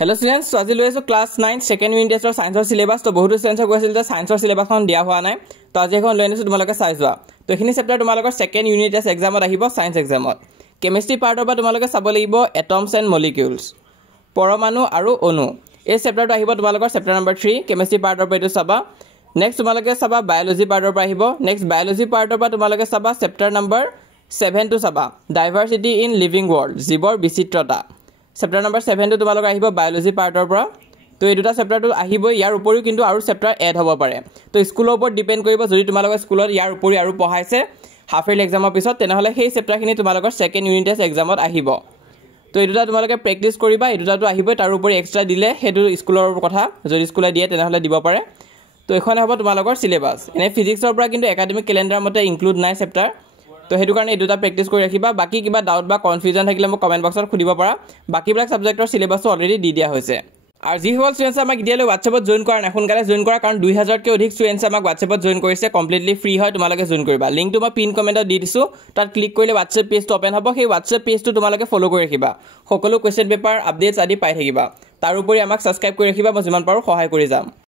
Hello students, so আজি লৈ আছো ক্লাস 9 সেকেন্ড ইউনিট টেষ্টৰ সায়েন্সৰ সিলেবাস তো বহুত স্টুডেন্টস কৈছিল যে সায়েন্সৰ সিলেবাসখন দিয়া হোৱা নাই তো আজি এখন লৈ আনিছো তোমালোকে চাই যোৱা তো এখিনি চেপ্টাৰ তোমালোকৰ সেকেন্ড ইউনিট টেষ্ট এক্সামত আহিব সায়েন্স এক্সামত কেমিষ্ট্ৰি পাৰ্টৰ পৰা তোমালোকে চাব লাগিব এটমছ এণ্ড মলিকিউলছ পৰমাণু আৰু অণু এই চেপ্টাৰটো আহিব তোমালোকৰ চেপ্টাৰ নম্বৰ 3 কেমিষ্ট্ৰি পাৰ্টৰ পৰা এটো চাবা নেক্সট তোমালোকে চাবা বায়োলজি পাৰ্টৰ পৰা আহিব নেক্সট বায়োলজি পাৰ্টৰ পৰা তোমালোকে চাবা চেপ্টাৰ নম্বৰ 7 টো চাবা ডাইভাৰ্চিটি ইন লিভিং ওয়াৰ্ল্ড জীৱৰ বিচিত্ৰতা চেপ্টাৰ নম্বৰ 7 টো তোমালোকৰ আহিব বায়োলজি পাৰ্টৰ পৰা তো এই দুটা চেপ্টাৰটো আহিব ইয়াৰ উপৰিও কিন্তু আৰু চেপ্টাৰ এড হ'ব পাৰে তো স্কুলৰ ওপৰত ডিপেন্ড কৰিব যদি তোমালোকৰ স্কুলত ইয়াৰ উপৰি আৰু পঢ়াইছে হাফ ইয়াৰলি এক্সামৰ পিছত তেনেহলে সেই চেপ্টাৰখিনি তোমালোকৰ সেকেন্ড ইউনিট টেষ্ট এক্সামত আহিব তো এই দুটা তোমালোকে প্ৰেক্টিস কৰিবা এই দুটাটো আহিব তাৰ উপৰি এক্সট্ৰা দিলে হেতু স্কুলৰ কথা যদি স্কুলে দিয়ে তেনেহলে দিব পাৰে তো এখন হ'ব তোমালোকৰ সিলেবাস এনে ফিজিক্সৰ পৰা কিন্তু একাডেমিক ক্যালেন্ডাৰ মতে ইনক্লুড নাই চেপ্টাৰ তো হেতু কাৰণে এই দুটা প্ৰেক্টিস কৰি ৰাখিবা বাকি কিবা ডাউট বা কনফিউজন থাকিলে মোক কমেন্ট বক্সত খুদিব পাৰা বাকিবিলাক সাবজেক্টৰ সিলেবাসটো অলৰেডি দি দিয়া হৈছে আৰু যি হল স্টুডেন্টস আমাক দিয়ালে WhatsAppত জয়েন কৰা না সোনকালে জয়েন কৰা কাৰণ 2000 কে অধিক স্টুডেন্টস আমাক WhatsAppত জয়েন কৰিছে কমপ্লিটলি ফ্ৰী হয় তোমালোকে জয়েন কৰিবা লিংকটো মই পিন কমেন্টত দি দিছো তাত ক্লিক কৰিলে WhatsApp পেজটো ওপেন হ'ব সেই WhatsApp পেজটো তোমালোকে ফলো কৰি ৰাখিবা সকলো কোৱেশ্চন পেপাৰ আপডেটস আদি পাই থাকিবা তাৰ উপৰি আমাক সাবস্ক্ৰাইব কৰি ৰাখিবা মই যিমান পাৰো সহায় কৰি যাম